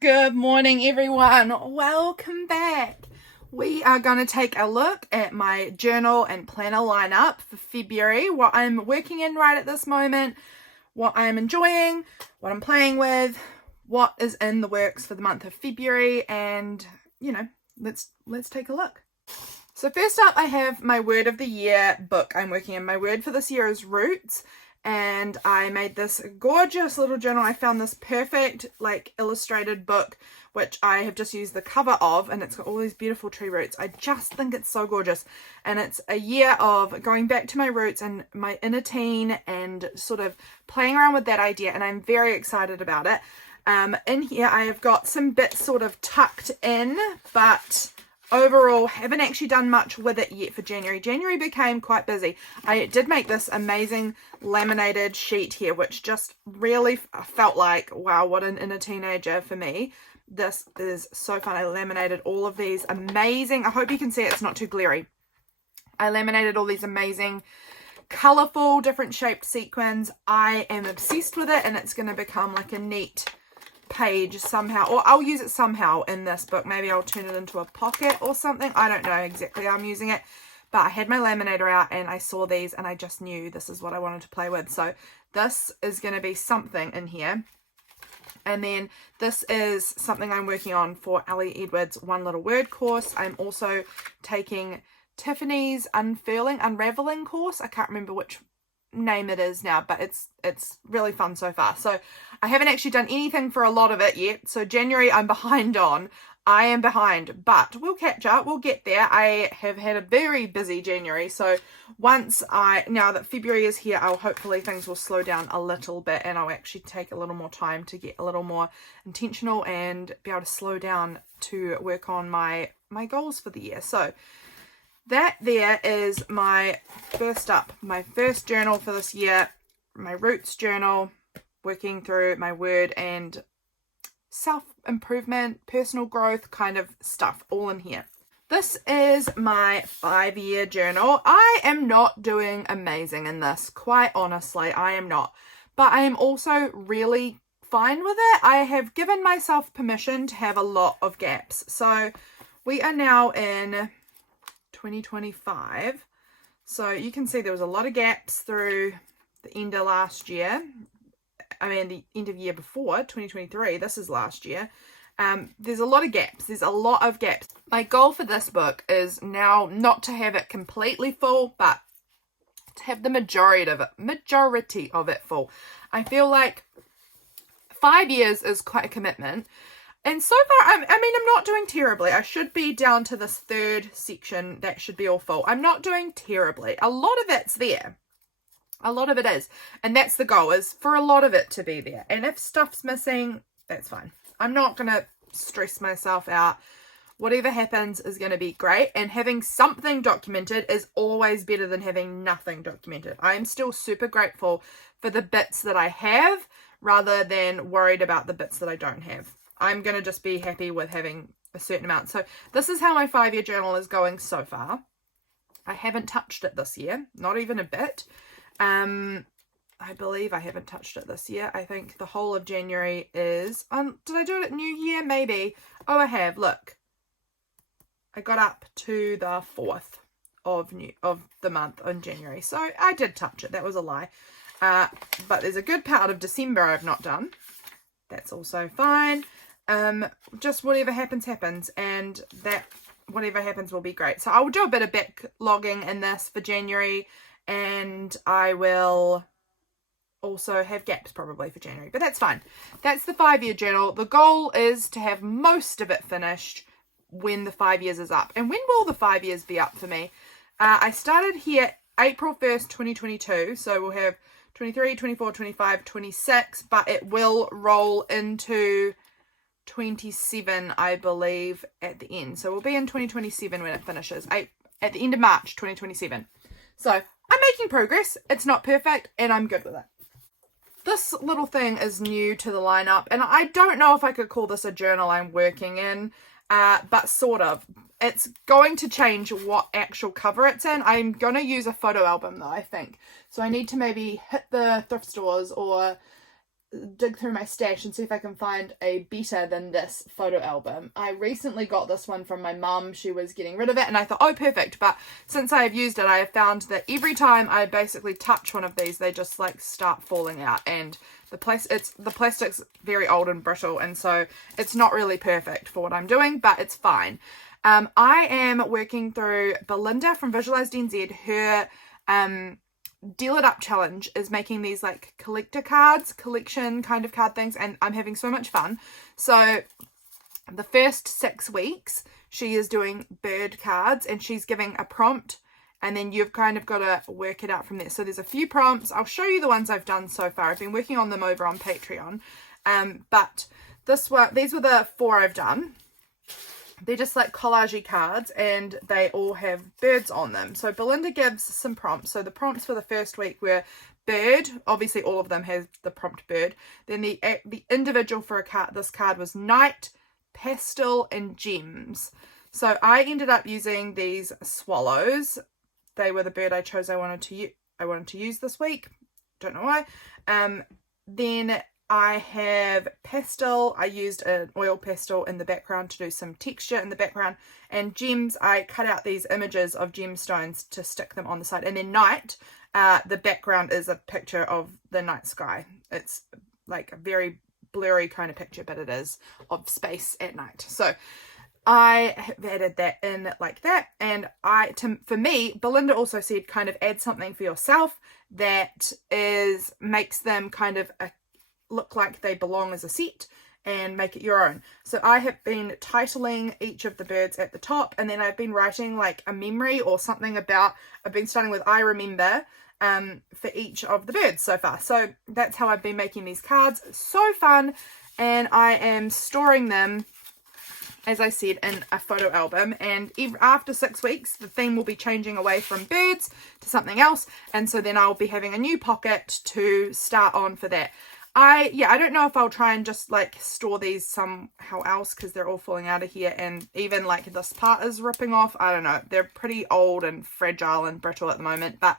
Good morning, everyone. Welcome back. We are going to take a look at my journal and planner lineup for February, what I'm working in right at this moment, what I'm enjoying, what I'm playing with, what is in the works for the month of February, and let's take a look. So first up, I have my word of the year book I'm working in. My word for this year is roots. And I made this gorgeous little journal. I found this perfect illustrated book, which I have just used the cover of, and it's got all these beautiful tree roots. I just think it's so gorgeous, and it's a year of going back to my roots and my inner teen and sort of playing around with that idea, and I'm very excited about it. In here I have got some bits sort of tucked in, but overall haven't actually done much with it yet for January. January became quite busy. I did make this amazing laminated sheet here, which just really felt like, wow, what an inner teenager for me. This is so fun. I laminated all of these amazing, I hope you can see it, it's not too glary. I laminated all these amazing colorful different shaped sequins. I am obsessed with it, and it's going to become like a neat page somehow, or I'll use it somehow in this book. Maybe I'll turn it into a pocket or something. I don't know exactly how I'm using it, but I had my laminator out and I saw these and I just knew this is what I wanted to play with. So this is going to be something in here. And then this is something I'm working on for Ellie Edwards' One Little Word course. I'm also taking Tiffany's Unraveling course. I can't remember which name it is now, but it's really fun so far. So I haven't actually done anything for a lot of it yet. So January I'm behind on. I am behind, but we'll catch up. We'll get there. I have had a very busy January. So now that February is here, hopefully things will slow down a little bit, and I'll actually take a little more time to get a little more intentional and be able to slow down to work on my goals for the year. So that there is my first journal for this year, my roots journal, working through my word and self-improvement, personal growth kind of stuff all in here. This is my 5-year journal. I am not doing amazing in this, quite honestly, I am not. But I am also really fine with it. I have given myself permission to have a lot of gaps. So we are now in 2025, so you can see there was a lot of gaps through the end of last year. I mean the end of year before, 2023. This is last year. There's a lot of gaps. My goal for this book is now not to have it completely full, but to have the majority of it full. I feel like 5 years is quite a commitment. And so far, I'm not doing terribly. I should be down to this third section. That should be all full. I'm not doing terribly. A lot of it's there. A lot of it is. And that's the goal, is for a lot of it to be there. And if stuff's missing, that's fine. I'm not going to stress myself out. Whatever happens is going to be great. And having something documented is always better than having nothing documented. I am still super grateful for the bits that I have, rather than worried about the bits that I don't have. I'm going to just be happy with having a certain amount. So this is how my 5-year journal is going so far. I haven't touched it this year, not even a bit. I believe I haven't touched it this year. I think the whole of January is, did I do it at New Year? Maybe. Oh, I have. Look, I got up to the 4th of the month in January. So I did touch it. That was a lie. But there's a good part of December I've not done. That's also fine. Just whatever happens, and that whatever happens will be great. So I will do a bit of backlogging in this for January, and I will also have gaps probably for January, but that's fine. That's the 5-year journal. The goal is to have most of it finished when the 5 years is up. And when will the 5 years be up for me? I started here April 1st, 2022, so we'll have 23, 24, 25, 26, but it will roll into 27, I believe, at the end. So we'll be in 2027 when it finishes, at the end of March 2027. So I'm making progress. It's not perfect, and I'm good with it. This little thing is new to the lineup, and I don't know if I could call this a journal I'm working in, but sort of. It's going to change what actual cover it's in. I'm going to use a photo album though, I think. So I need to maybe hit the thrift stores or dig through my stash and see if I can find a better than this photo album. I recently got this one from my mum. She was getting rid of it and I thought, oh, perfect. But since I have used it, I have found that every time I basically touch one of these, they just like start falling out, and the plastic's very old and brittle, and so it's not really perfect for what I'm doing, but it's fine. I am working through Belinda from Visualized NZ. Her Deal It Up challenge is making these like collector cards, collection kind of card things, and I'm having so much fun. So the first 6 weeks she is doing bird cards, and she's giving a prompt, and then you've kind of got to work it out from there. So there's a few prompts. I'll show you the ones I've done so far. I've been working on them over on Patreon, but these were the 4 I've done. They're just like collage cards, and they all have birds on them. So Belinda gives some prompts. So the prompts for the first week were bird. Obviously all of them has the prompt bird. Then the individual for this card was night, pastel, and gems. So I ended up using these swallows. They were the bird I chose I wanted to use this week. Don't know why. Then I have pastel. I used an oil pastel in the background to do some texture in the background. And gems, I cut out these images of gemstones to stick them on the side. And then night, the background is a picture of the night sky. It's like a very blurry kind of picture, but it is of space at night. So I have added that in like that. And for me, Belinda also said kind of add something for yourself that makes them kind of look like they belong as a set and make it your own. So I have been titling each of the birds at the top, and then I've been writing like a memory or something I've been starting with I remember for each of the birds so far. So that's how I've been making these cards. So fun. And I am storing them, as I said, in a photo album, and after 6 weeks the theme will be changing away from birds to something else, and so then I'll be having a new pocket to start on for that. I don't know if I'll try and just like store these somehow else, because they're all falling out of here, and even like this part is ripping off. I don't know, they're pretty old and fragile and brittle at the moment, but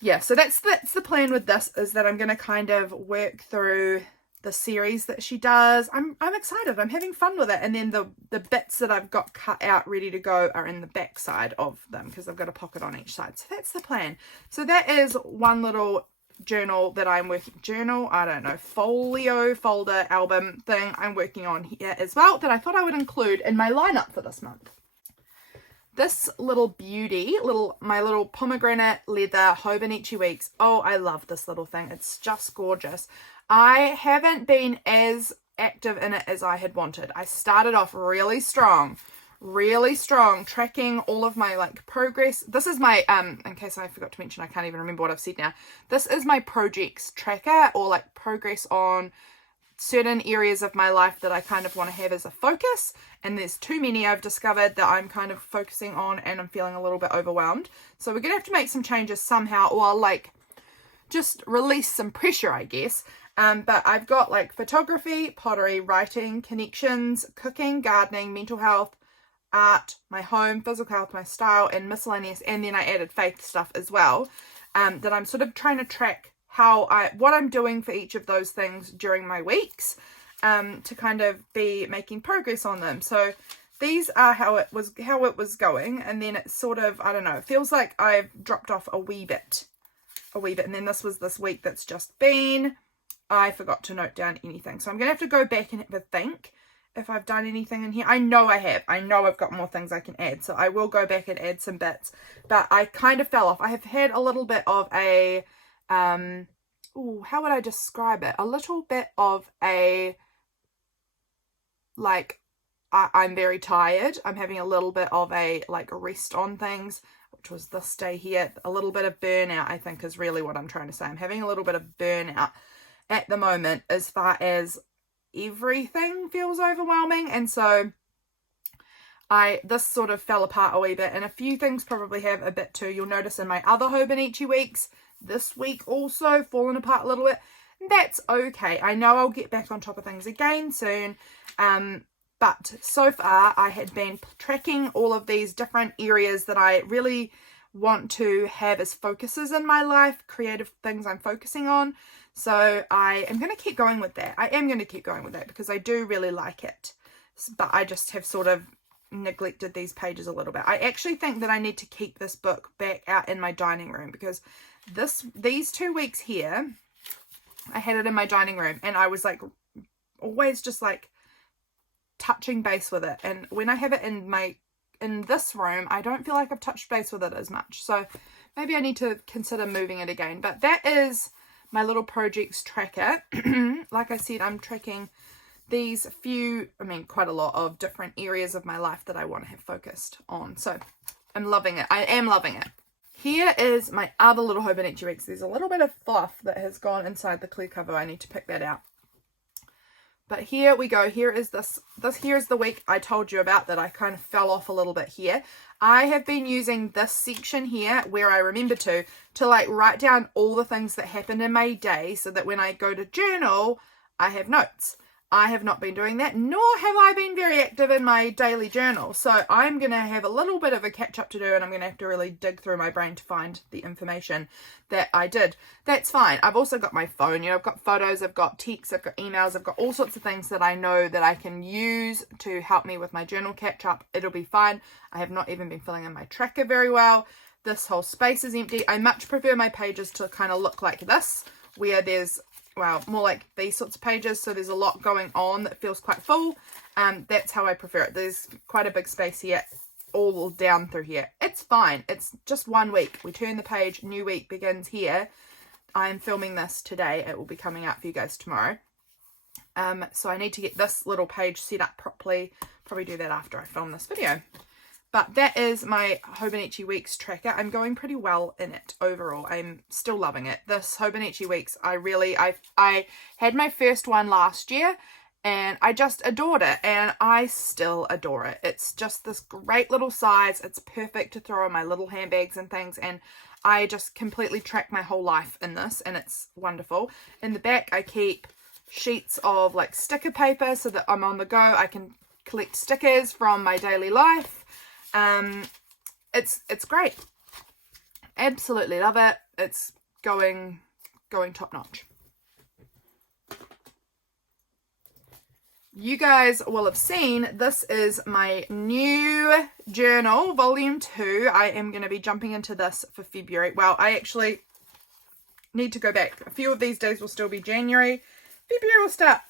yeah, so that's the plan with this, is that I'm going to kind of work through the series that she does. I'm excited. I'm having fun with it. And then the bits that I've got cut out ready to go are in the back side of them, because I've got a pocket on each side. So that's the plan. So that is one little journal that I'm folio folder album thing I'm working on here as well, that I thought I would include in my lineup for this month. This little beauty, my little pomegranate leather Hobonichi Weeks. Oh, I love this little thing. It's just gorgeous. I haven't been as active in it as I had wanted. I started off really strong, tracking all of my like progress. This is my, in case I forgot to mention, I can't even remember what I've said now. This is my projects tracker, or like progress on certain areas of my life that I kind of want to have as a focus. And there's too many I've discovered that I'm kind of focusing on, and I'm feeling a little bit overwhelmed. So we're going to have to make some changes somehow, or like just release some pressure, I guess. But I've got like photography, pottery, writing, connections, cooking, gardening, mental health, art, my home, physical health, my style, and miscellaneous. And then I added faith stuff as well, that I'm sort of trying to track what I'm doing for each of those things during my weeks, to kind of be making progress on them. So these are how it was going. And then it's sort of, I don't know, it feels like I've dropped off a wee bit. And then this was this week that's just been. I forgot to note down anything. So I'm going to have to go back and have a think if I've done anything in here. I know I have. I know I've got more things I can add. So I will go back and add some bits. But I kind of fell off. I have had a little bit of a, how would I describe it? A little bit of a, like, I'm very tired. I'm having a little bit of a, like, rest on things, which was this day here. A little bit of burnout, I think, is really what I'm trying to say. I'm having a little bit of burnout at the moment, as far as everything feels overwhelming. And so this sort of fell apart a wee bit, and a few things probably have a bit too. You'll notice in my other Hobonichi weeks, this week also fallen apart a little bit. That's okay. I know I'll get back on top of things again soon. But so far I had been tracking all of these different areas that I really want to have as focuses in my life, creative things I'm focusing on. So I am going to keep going with that. I am going to keep going with that because I do really like it. But I just have sort of neglected these pages a little bit. I actually think that I need to keep this book back out in my dining room because these 2 weeks here, I had it in my dining room and I was like always just like touching base with it. And when I have it in this room, I don't feel like I've touched base with it as much. So maybe I need to consider moving it again. But that is my little projects tracker. Like I said, I'm tracking these quite a lot of different areas of my life that I want to have focused on. So I'm loving it. I am loving it. Here is my other little Hobonichi weeks. There's a little bit of fluff that has gone inside the clear cover. I need to pick that out. But here we go. Here is here is the week I told you about that I kind of fell off a little bit here. I have been using this section here where I remember to like write down all the things that happened in my day so that when I go to journal, I have notes. I have not been doing that, nor have I been very active in my daily journal. So I'm going to have a little bit of a catch up to do, and I'm going to have to really dig through my brain to find the information that I did. That's fine. I've also got my phone. I've got photos, I've got texts, I've got emails, I've got all sorts of things that I know that I can use to help me with my journal catch up. It'll be fine. I have not even been filling in my tracker very well. This whole space is empty. I much prefer my pages to kind of look like this, where there's more like these sorts of pages, so there's a lot going on that feels quite full. That's how I prefer it. There's quite a big space here, all down through here. It's fine. It's just 1 week. We turn the page, new week begins here. I'm filming this today. It will be coming out for you guys tomorrow. So I need to get this little page set up properly. Probably do that after I film this video. But that is my Hobonichi Weeks tracker. I'm going pretty well in it overall. I'm still loving it. This Hobonichi Weeks, I had my first one last year and I just adored it, and I still adore it. It's just this great little size. It's perfect to throw in my little handbags and things, and I just completely track my whole life in this, and it's wonderful. In the back, I keep sheets of like sticker paper so that I'm on the go. I can collect stickers from my daily life. It's great. Absolutely love it. It's going top notch. You guys will have seen this is my new journal, volume 2. I am going to be jumping into this for February. Well, I actually need to go back. A few of these days will still be January. February will start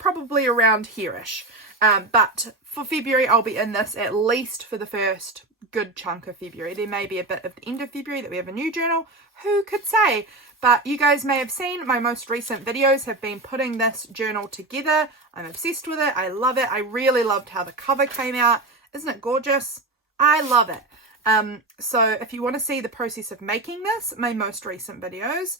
probably around here-ish. But for February, I'll be in this at least for the first good chunk of February. There may be a bit of the end of February that we have a new journal. Who could say? But you guys may have seen my most recent videos have been putting this journal together. I'm obsessed with it. I love it. I really loved how the cover came out. Isn't it gorgeous? I love it. So if you want to see the process of making this, my most recent videos,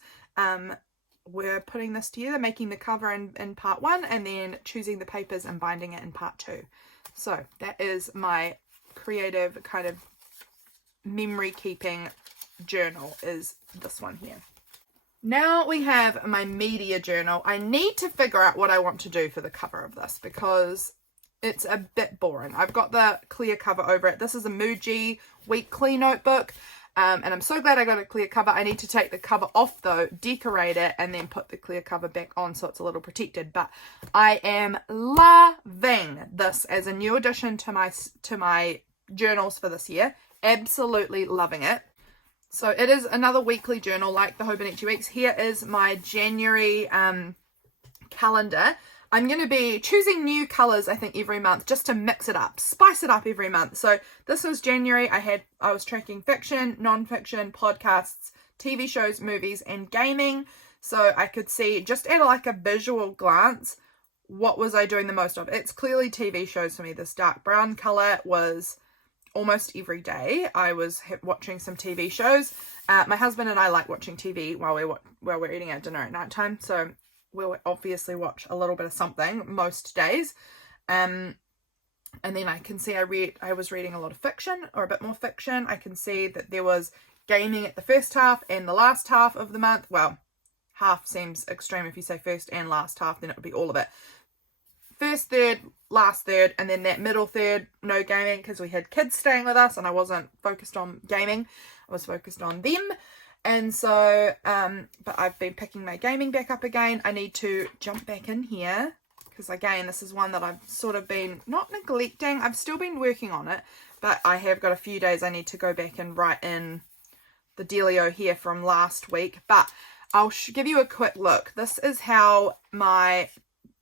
we're putting this together, making the cover in part 1, and then choosing the papers and binding it in part 2. So that is my creative kind of memory keeping journal, is this one here. Now we have my media journal. I need to figure out what I want to do for the cover of this because it's a bit boring. I've got the clear cover over it. This is a Muji weekly notebook. And I'm so glad I got a clear cover. I need to take the cover off though, decorate it, and then put the clear cover back on so it's a little protected. But I am loving this as a new addition to my journals for this year. Absolutely loving it. So it is another weekly journal like the Hobonichi Weeks. Here is my January calendar. I'm going to be choosing new colours, I think, every month just to mix it up, spice it up every month. So this was January. I was tracking fiction, non-fiction, podcasts, TV shows, movies, and gaming. So I could see just at like a visual glance, what was I doing the most of? It's clearly TV shows for me. This dark brown colour was almost every day. I was watching some TV shows. My husband and I like watching TV while we're eating our dinner at night time. So we'll obviously watch a little bit of something most days. And then I can see I was reading a lot of fiction, or a bit more fiction. I can see that there was gaming at the first half and the last half of the month. Well, half seems extreme if you say first and last half, then it would be all of it. First third, last third, and then that middle third, no gaming because we had kids staying with us and I wasn't focused on gaming. I was focused on them. And so, but I've been picking my gaming back up again. I need to jump back in here because, again, this is one that I've sort of been not neglecting. I've still been working on it, but I have got a few days I need to go back and write in the dealio here from last week. But I'll give you a quick look. This is how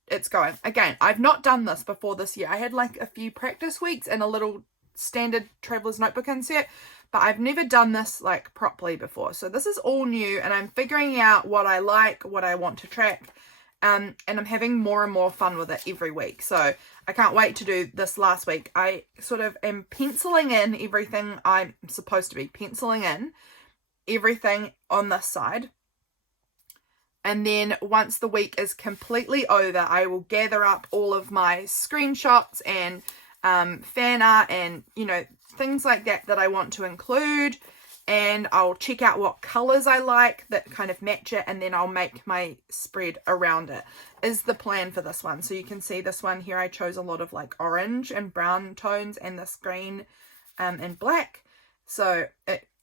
it's going. Again, I've not done this before this year. I had like a few practice weeks and a little standard traveler's notebook insert, but I've never done this like properly before. So this is all new, and I'm figuring out what I like, what I want to track, and I'm having more and more fun with it every week. So I can't wait to do this last week. I sort of am penciling in everything I'm supposed to be penciling in, everything on this side. And then once the week is completely over, I will gather up all of my screenshots and fan art and, you know, things like that I want to include. And I'll check out what colors I like that kind of match it. And then I'll make my spread around it is the plan for this one. So you can see this one here, I chose a lot of like orange and brown tones and this green and black. So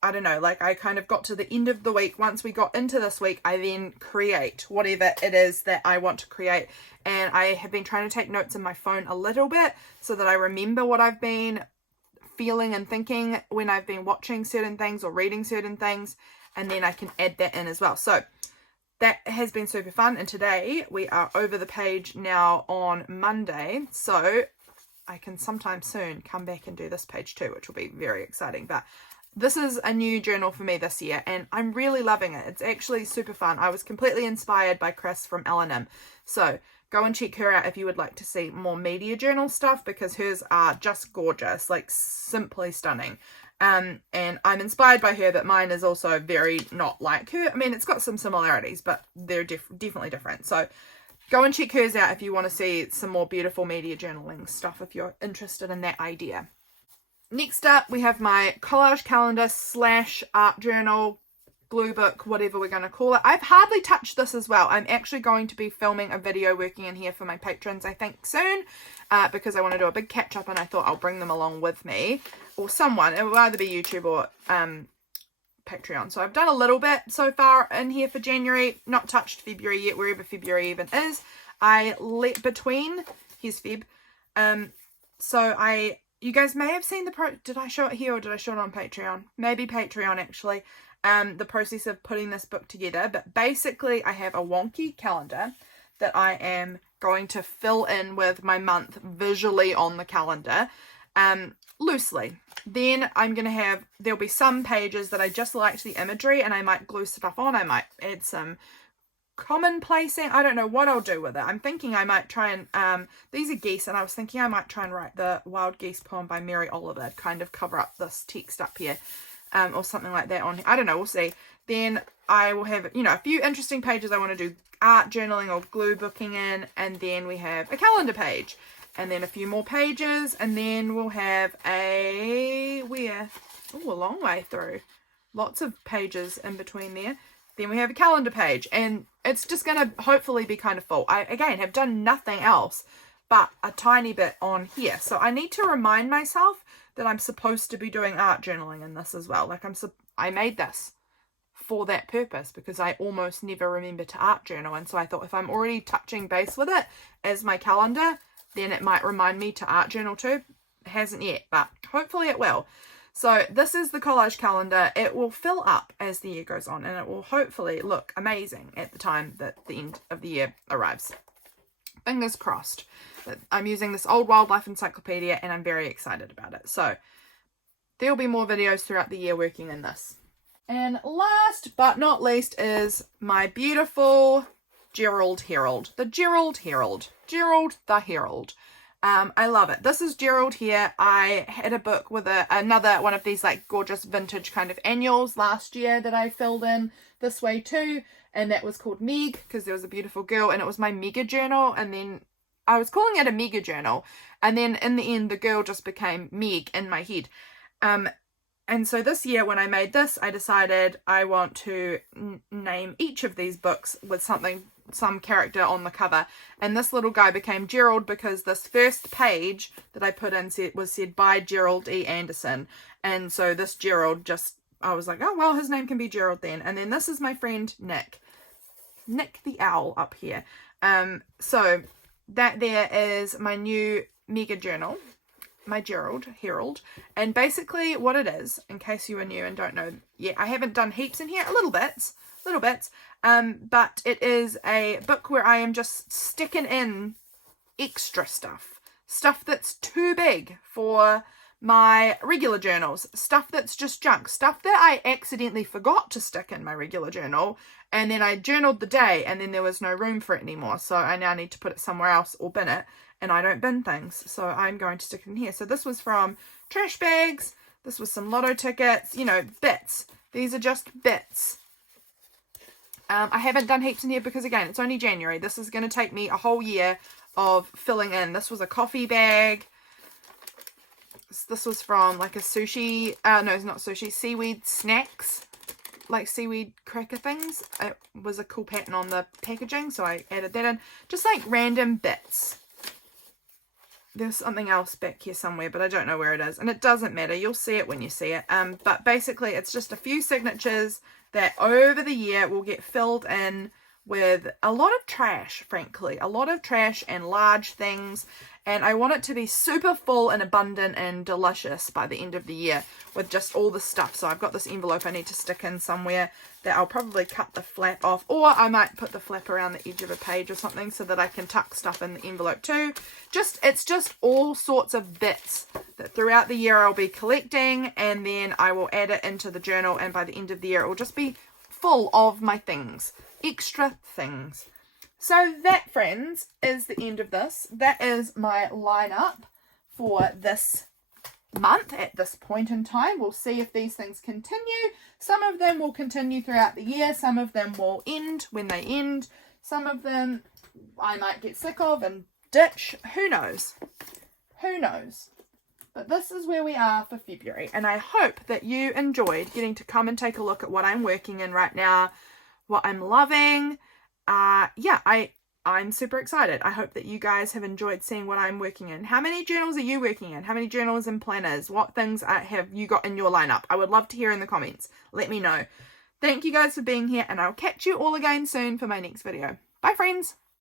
I don't know, like I kind of got to the end of the week. Once we got into this week, I then create whatever it is that I want to create. And I have been trying to take notes in my phone a little bit so that I remember what I've been feeling and thinking when I've been watching certain things or reading certain things. And then I can add that in as well. So that has been super fun. And today we are over the page now on Monday. So I can sometime soon come back and do this page too, which will be very exciting. But this is a new journal for me this year, and I'm really loving it. It's actually super fun. I was completely inspired by Chris from L&M. So go and check her out if you would like to see more media journal stuff, because hers are just gorgeous, like simply stunning. And I'm inspired by her, but mine is also very not like her. I mean, it's got some similarities, but they're definitely different. So go and check hers out if you want to see some more beautiful media journaling stuff, if you're interested in that idea. Next up, we have my collage calendar / art journal, glue book, whatever we're going to call it. I've hardly touched this as well. I'm actually going to be filming a video working in here for my patrons, I think, soon, because I want to do a big catch up, and I thought I'll bring them along with me, or someone. It will either be YouTube or Patreon. So I've done a little bit so far in here for January, not touched February yet, wherever February even is. I let between, here's Feb, you guys may have seen did I show it here or did I show it on Patreon? Maybe Patreon actually. The process of putting this book together. But basically I have a wonky calendar that I am going to fill in with my month visually on the calendar, loosely. Then I'm going to have, there'll be some pages that I just liked the imagery and I might glue stuff on. I might add some common placing. I don't know what I'll do with it. I'm thinking I might try and these are geese, and I was thinking I might try and write the Wild Geese poem by Mary Oliver, kind of cover up this text up here, or something like that on here. I don't know, we'll see. Then I will have, you know, a few interesting pages I want to do art journaling or glue booking in, and then we have a calendar page, and then a few more pages, and then we'll have a long way through, lots of pages in between there. Then we have a calendar page, and it's just going to hopefully be kind of full. I, again, have done nothing else but a tiny bit on here. So I need to remind myself that I'm supposed to be doing art journaling in this as well. Like I made this for that purpose because I almost never remember to art journal. And so I thought if I'm already touching base with it as my calendar, then it might remind me to art journal too. It hasn't yet, but hopefully it will. So this is the collage calendar. It will fill up as the year goes on, and it will hopefully look amazing at the time that the end of the year arrives. Fingers crossed. I'm using this old wildlife encyclopedia, and I'm very excited about it. So there will be more videos throughout the year working in this. And last but not least is my beautiful Gerald Herald. The Gerald Herald. Gerald the Herald. I love it. This is Gerald here. I had a book with another one of these like gorgeous vintage kind of annuals last year that I filled in this way too, and that was called Meg because there was a beautiful girl, and it was my mega journal, and then I was calling it a mega journal, and then in the end the girl just became Meg in my head. And so this year when I made this, I decided I want to name each of these books with some character on the cover, and this little guy became Gerald because this first page that I put in was said by Gerald E. Anderson, and so this Gerald just I was like, oh, well, his name can be Gerald then. And then this is my friend Nick the owl up here. So that there is my new mega journal, my Gerald Herald. And basically what it is, in case you are new and don't know yet, I haven't done heaps in here, little bits, but it is a book where I am just sticking in extra stuff that's too big for my regular journals, stuff that's just junk, stuff that I accidentally forgot to stick in my regular journal, and then I journaled the day and then there was no room for it anymore, so I now need to put it somewhere else or bin it, and I don't bin things, so I'm going to stick it in here. So this was from trash bags, this was some lotto tickets, you know, bits. These are just bits. I haven't done heaps in here because, again, it's only January. This is going to take me a whole year of filling in. This was a coffee bag. This was from like a sushi, no, it's not sushi, seaweed snacks, like seaweed cracker things. It was a cool pattern on the packaging, so I added that in. Just like random bits. There's something else back here somewhere, but I don't know where it is, and it doesn't matter. You'll see it when you see it. But basically, it's just a few signatures that over the year will get filled in with a lot of trash, frankly. A lot of trash and large things. And I want it to be super full and abundant and delicious by the end of the year with just all the stuff. So I've got this envelope I need to stick in somewhere that I'll probably cut the flap off. Or I might put the flap around the edge of a page or something so that I can tuck stuff in the envelope too. It's just all sorts of bits that throughout the year I'll be collecting. And then I will add it into the journal. And by the end of the year it will just be full of my things. Extra things. So that, friends, is the end of this. That is my lineup for this month at this point in time. We'll see if these things continue. Some of them will continue throughout the year. Some of them will end when they end. Some of them I might get sick of and ditch. Who knows? Who knows? But this is where we are for February. And I hope that you enjoyed getting to come and take a look at what I'm working in right now, what I'm loving. Yeah, I'm super excited. I hope that you guys have enjoyed seeing what I'm working in. How many journals are you working in? How many journals and planners? What things have you got in your lineup? I would love to hear in the comments. Let me know. Thank you guys for being here, and I'll catch you all again soon for my next video. Bye, friends.